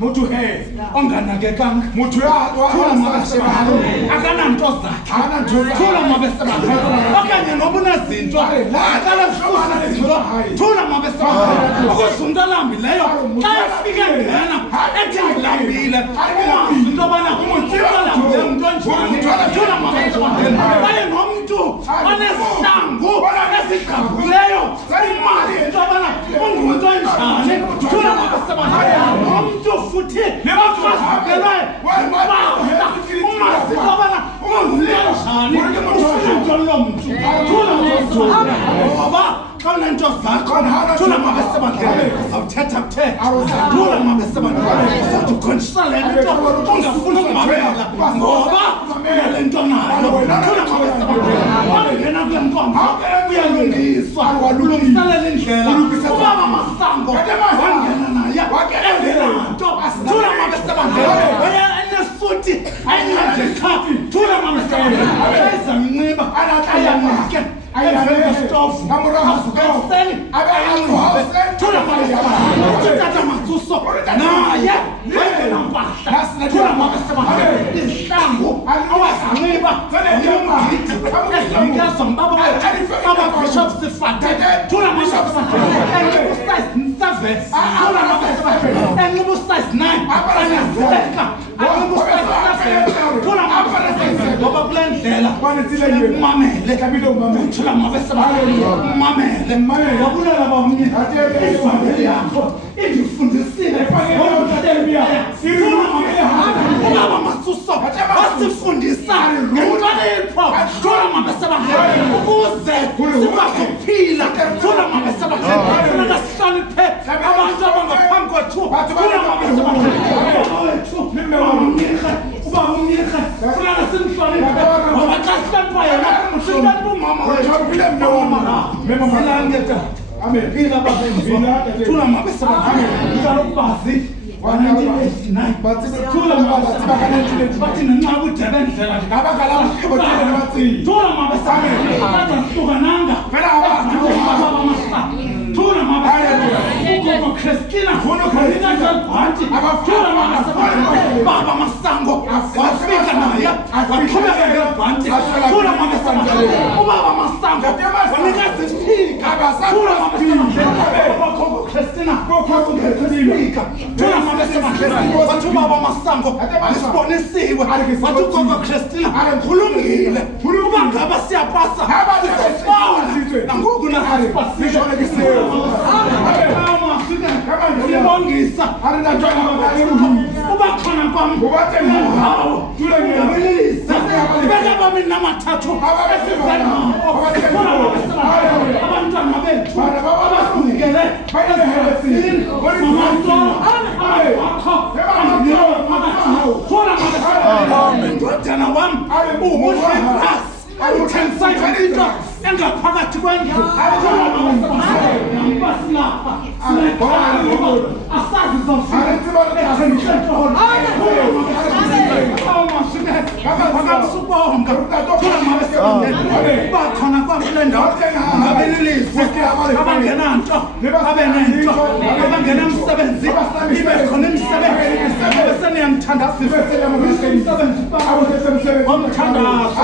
Mutu he onganakekanga mutu thula mabesebalo akananto zakhe thula mabesebalo okanye noba unezinto aqala kufuza thula mabesebalo ukuzundalambileyo xa efike ngena ethi ngilambile ungazi into yobana umuthibalambileyo umntu onjani thula mabesebalo kwaye nomntu onesihlangu esigqabhuleyo imali into yobana ungumntu onjani thula mabesebalo nomntu futhi nebafakelwe umazi babana ungumnyanjani ufunto lomntu thula ngoba xa unento zakho thula mabesebandleni zawuthetha kuthetha thula mabesebandleni uzothi ukhonjiswa le nto ungafuni ukumamela ngoba unale nto nayo thula mabesebandleni wangena kule nkonzo uyalungiswa ulungiselela indlela ubaba Masango wangena naye engenanto thula mabesebandleni enesuti ayinanjekhafi thula mabesebandleni ayizamnxiba ayanike ayazestove amurahasukeseni thula mabesebandleni tata Masuso naye engenampahla thula mabesebandleni izihlangu awazanxiba umgidi ezinikezwa mbaba bishop Sifate thula mabesebandleni size 7 thula mabesebandleni enxiba size 9 anyazeka enxiba size 7 thula mabesebandleni ngoba kule ndlela umamele thula mabesebandleni umamele wabulala bomnye ivangeli yakho indifundisile ubaba Masuso wasifundisa ngenhlonipho thula mabesebandleni ukuze sikwazi ukuphila thula mabesebandleni funeka sihloniphe abantu abangaphambi kwethu thula mabesebandleni ubaba umnyirhe funeka simhloniphe ngoba xa sihlonipha yena sihlonipha umama wethu silangeta amen phila babeni thula mabesebandleni ukalokubazi 1989 thula mabesebandleni bathi nenqaba udebendlela ngabakalala ebotheleni bathi thula mabesebandleni batasukananga phela abantu baba Masaka thula mabesebandleni ugogo Christina khona jalbhanti abathula mabesebandleni baba Masango wafika naye waqhubeka ngebhanti thula mabesebandleni ubaba Masango wanika isifika thula mabesebandleni ugogo Christina kwakufika thula mabesebandleni bathi ubaba Masango isibonisiwe bathi ugogo Christina kulungile ukuba ngaba siyapasa sisifawuli nangoku nasipasile Sibongisa uba khona kwami hawo ngiyabelisa beka bami namathathu abantwana bethu abasikele bayazisini ndodana wami umuhle uthengisayitha into engaphakathi kwendlu nampasilapha asazi zofikausubonga bakhona kwakule ndawo ngabelilise abangenanto abenento abangena emsebenzi ibe khona imisebenzi beseniyangithandazisa umsebenzi wamthandazo